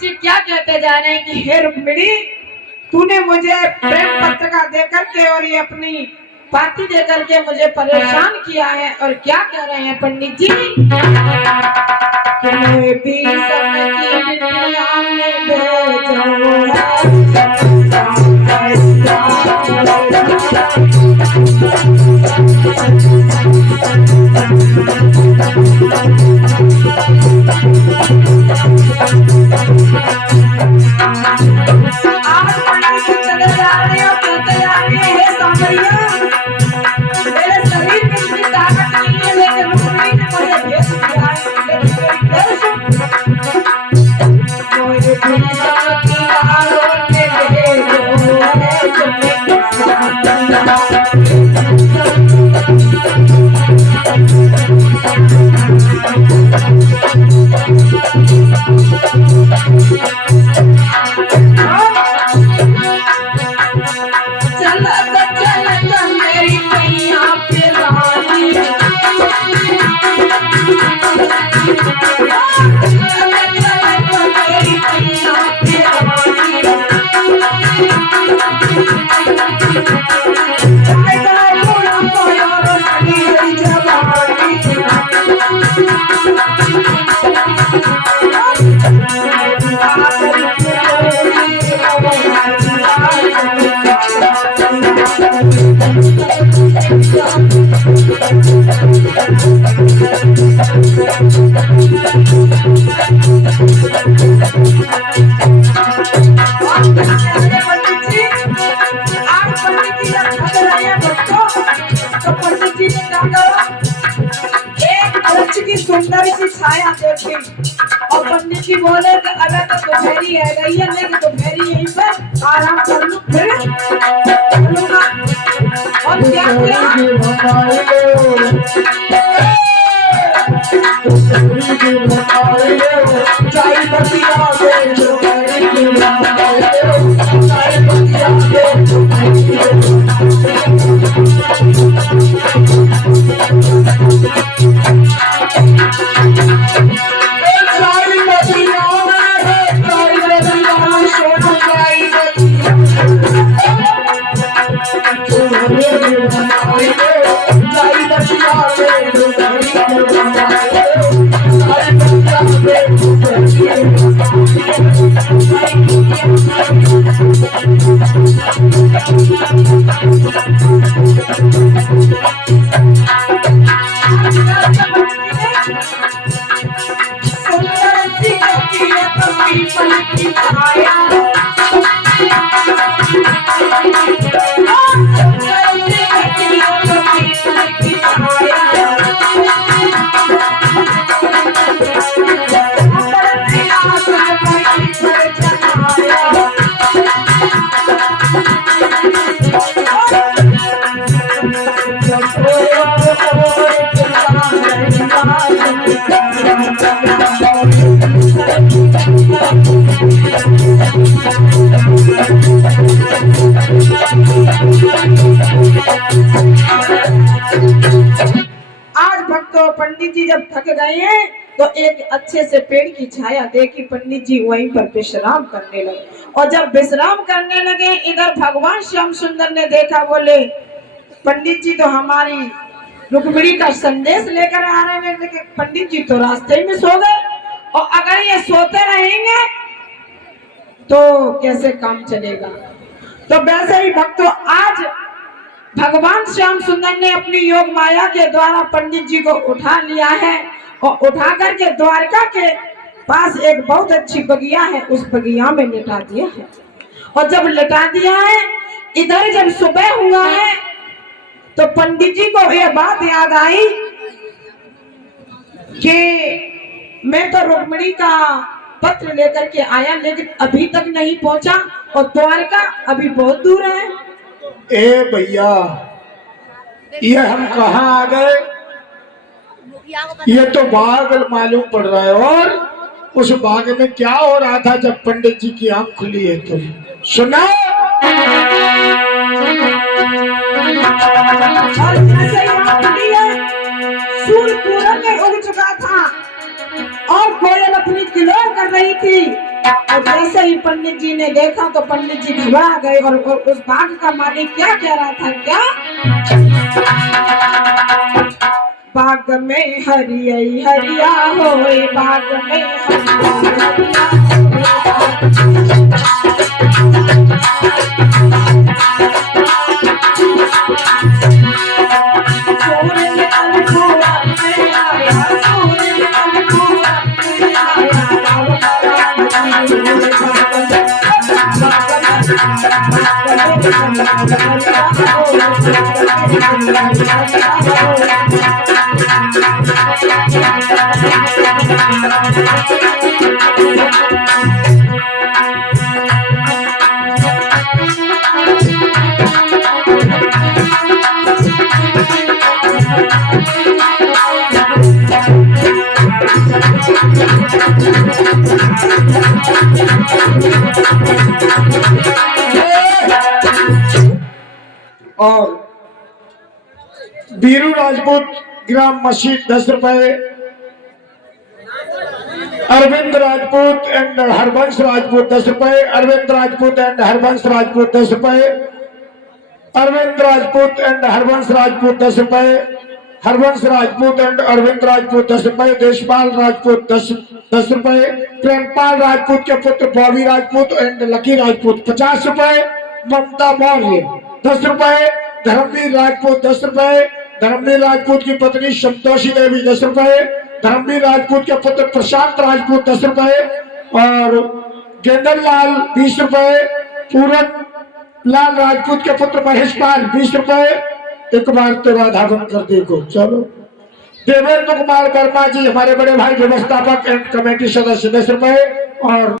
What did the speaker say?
जी क्या कहते जा रहे हैं कि हे रुक्मिणी, तूने मुझे प्रेम पत्रिका दे करके और ये अपनी पाती दे करके मुझे परेशान किया है। और क्या कह रहे हैं पंडित जी कि मैं भी समय की बिटिया में भेजो सुंदर सी छाया देखी और पंडित जी बोले कि अगर तो दोपहरी है गई है, लेकिन दोपहरी यहीं पर आराम कर लूं फिर चलूंगा। और क्या पंडित जी जब थक गए हैं तो एक अच्छे से पेड़ की छाया देखी, पंडित जी वहीं पर विश्राम करने लगे। और जब विश्राम करने लगे इधर भगवान श्याम सुंदर ने देखा, बोले पंडित जी तो हमारी रुक्मिणी का संदेश लेकर आ रहे हैं, लेकिन पंडित जी तो रास्ते में सो गए और अगर ये सोते रहेंगे तो कैसे काम चलेगा। तो वैसे ही भक्तों आज भगवान श्याम सुंदर ने अपनी योग माया के द्वारा पंडित जी को उठा लिया है और उठा करके द्वारका के पास एक बहुत अच्छी बगिया है, उस बगिया में लेटा दिया है। और जब लेटा दिया है, इधर जब सुबह हुआ है तो पंडित जी को यह बात याद आई कि मैं तो रुक्मिणी का पत्र लेकर के आया, लेकिन अभी तक नहीं पहुंचा और द्वारका अभी बहुत दूर है। ए भैया, ये हम कहाँ आ गए? ये तो बाग मालूम पड़ रहा है। और उस बाग में क्या हो रहा था जब पंडित जी की आंख खुली है? तो सुना सूर्य पूरब में उग चुका था और कोयल अपनी किलोर कर रही थी। और जैसे ही पंडित जी ने देखा तो पंडित जी घबरा गए और उस बाग का मालिक क्या कह रहा था, क्या बाग में हरिया हरिया होए, बाग में हरिया और बीरू राजपूत ग्राम मस्जिद 10 रुपए, अरविंद राजपूत एंड हरबंश राजपूत 10 रुपए, अरविंद राजपूत एंड हरबंश राजपूत 10 रुपए, अरविंद राजपूत एंड हरबंश राजपूत 10 रुपए, हरबंश राजपूत एंड अरविंद राजपूत 10 रुपए, देशपाल राजपूत 10 रुपए, प्रेमपाल राजपूत के पुत्र बॉबी राजपूत एंड लकी राजपूत 50 रुपए, ममता मौर्य 10 रुपए, धर्मवीर राजपूत 10 रुपए, धर्मवीर राजपूत की पत्नी संतोषी देवी 10 रुपए, धर्मवीर राजपूत के पुत्र प्रशांत राजपूत 10 रुपए और गेंदर लाल 20 रुपए, पूरन लाल राजपूत के पुत्र महेश पाल 20 रुपए। एक बार तो राधा बन कर देखो। चलो, देवेंद्र कुमार वर्मा जी हमारे बड़े भाई व्यवस्थापक एंड कमेटी सदस्य 10 रुपए और